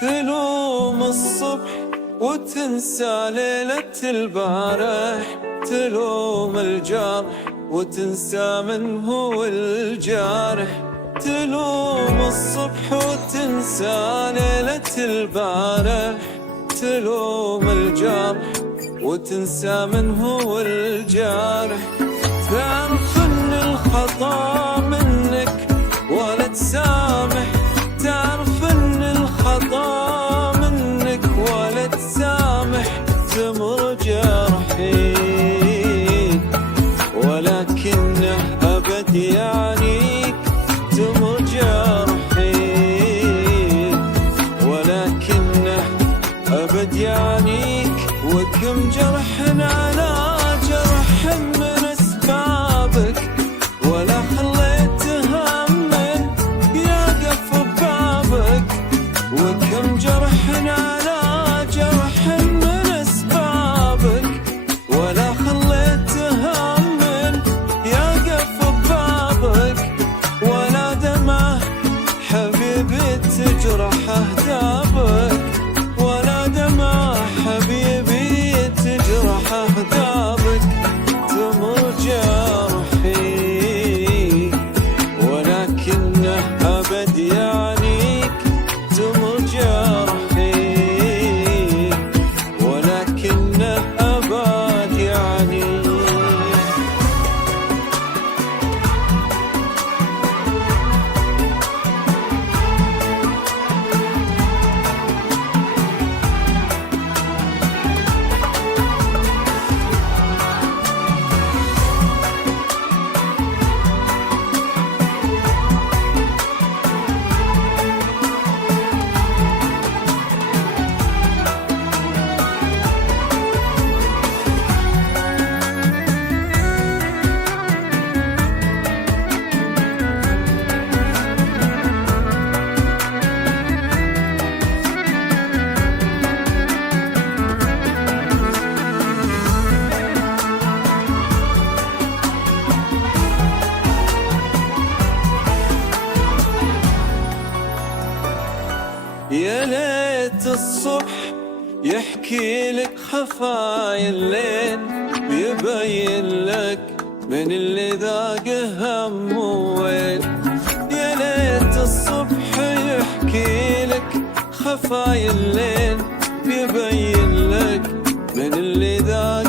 تلوم الصبح وتنسى ليلة البارح، تلوم الجرح وتنسى من هو الجارح، تلوم الصبح وتنسى ليلة البارح، تلوم الجرح وتنسى من هو الجارح. تعرف ان الخطا منك ولا تسامح، تعرف ان الخطا منك ولا تسامح، تمر جرحي ولكنه أبد يعنيك، تمر جرحي ولكنه أبد يعنيك. وكم جرح على جرح من أسبابك، ولا خليتها من يقف ببابك. وكم جرح على جرح من أسبابك، ولا خليتها من يقف ببابك. ولا دمعة حبيبي تجرح أهدابك، ولا دمعة حبيبي تجرح أهدابك. تمر جرحي ولكنه أبد يعنيك، تمر جرحي ولكنه أبد يعنيك. يا ليت الصبح يحكي لك خفايا الليل، ويبين لك من اللي ذاقه هم وين. يا ليت الصبح يحكي لك خفايا الليل، ويبين لك من اللي ذاقه